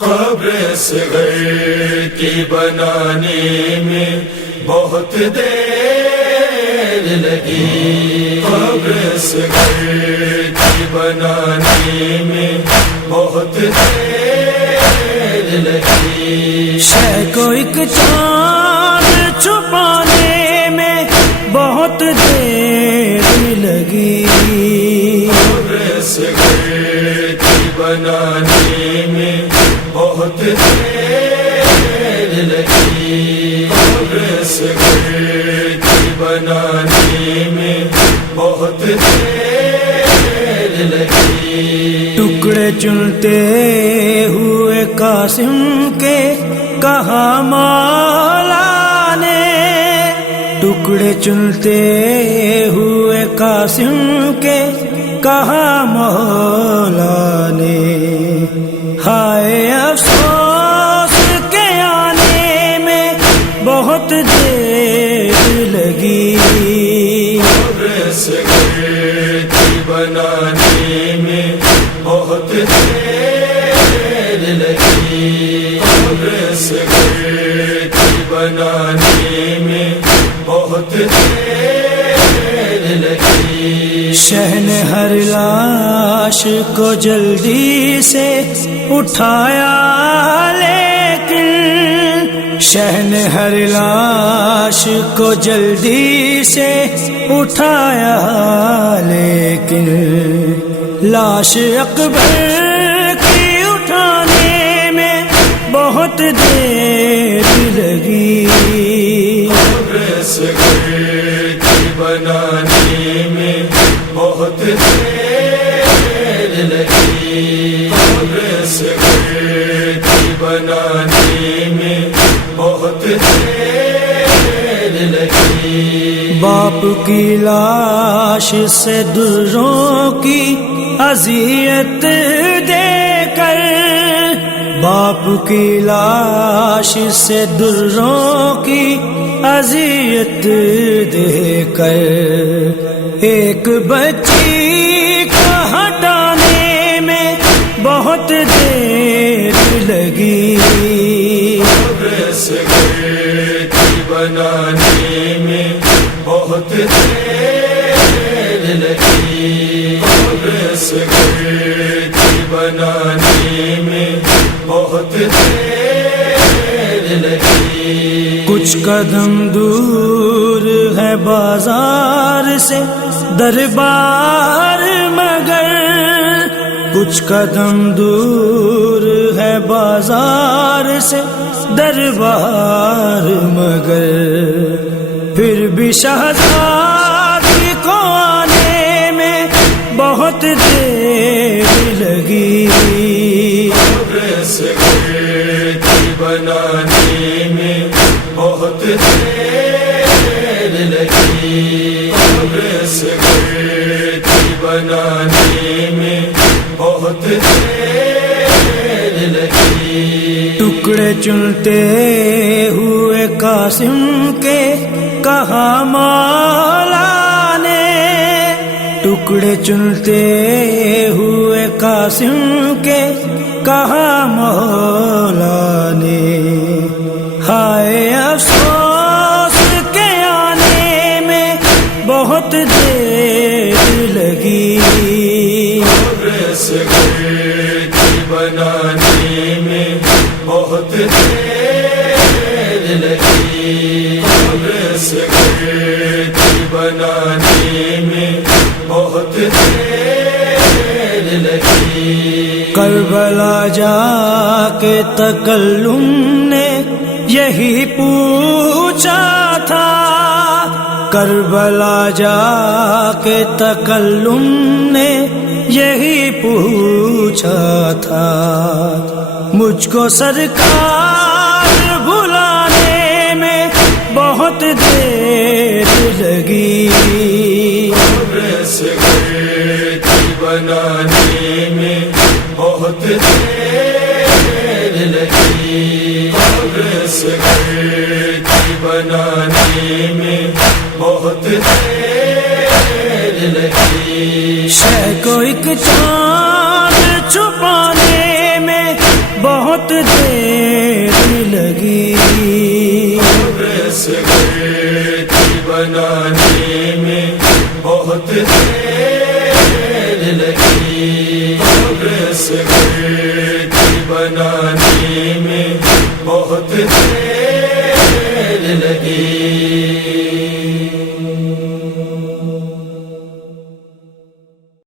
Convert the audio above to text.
قبر سے گھر کی بنانے میں بہت دیر لگی، قبر سے گھر کی بنانے میں بہت دیر لگی، شہ کو ایک چاند چھپانے میں بہت دیر لگی، قبر سے گھر کی بنانے میں بہت دیر لگی، قبر سے گھر کی بنانے میں بہت دیر لگی، ٹکڑے چنتے ہوئے قاسم کے کہا مولا نے، ٹکڑے چنتے ہوئے قاسم کے کہا مولا نے، ہائے افسوس کے آنے میں بہت دیر لگی، قبر سے گھر کی بنانے میں بہت دیر لگی، قبر سے گھر کی بنانے میں بہت دیر لگی، شہ نے ہر لاش کو جلدی سے اٹھایا لیکن، شہ نے ہر لاش کو جلدی سے اٹھایا لیکن، لاش اکبر کی اٹھانے میں بہت دیر لگی، قبر سے گھر کی بنانے میں بہت دیر لگی، قبر سے گھر کی بنانے میں بہت دیر لگی، باپ کی لاش سے دروں کی اذیت دے کر، باپ کی لاش سے دروں کی اذیت دے کر، ایک بچی کو ہٹانے میں بہت دیر لگی، قبر سے گھر کی بنانے میں بہت دیر لگی، قبر سے گھر کی بنانے میں بہت دیر لگی، کچھ قدم دور ہے بازار سے دربار مگر، کچھ قدم دور ہے بازار سے دربار مگر، پھر بھی شہزادی کو آنے میں بہت دیر لگی، قبر سے گھر کی بنانے میں بہت دیر لگی، قبر سے گھر کی بنانے میں بہت دیر لگی، ٹکڑے چنتے ہوئے قاسم کے کہا مولا نے، ٹکڑے چنتے ہوئے قاسم کے کہا مولا نے، ہائے افسوس کے آنے میں بہت دیر لگی، قبر سے گھر کی بنانے میں بہت دیر لگی، قبر سے گھر کی بنانے میں بہت دیر لگی، کربلا جا کے تکلم نے یہی پوچھا تھا، کربلا جا کے تکلم نے یہی پوچھا تھا، مجھ کو سرکار بلانے میں بہت دیر لگی، قبر سے گھر کی بنانے میں بہت دیر لگی، قبر سے گھر کی بنانے میں بہت دیر لگی، شہ کو ایک چاند چھپانے میں بہت دیر لگی، اس گھر کی بنانے میں بہت دیر لگی، اس گھر کی بنانے میں بہت دیر لگی۔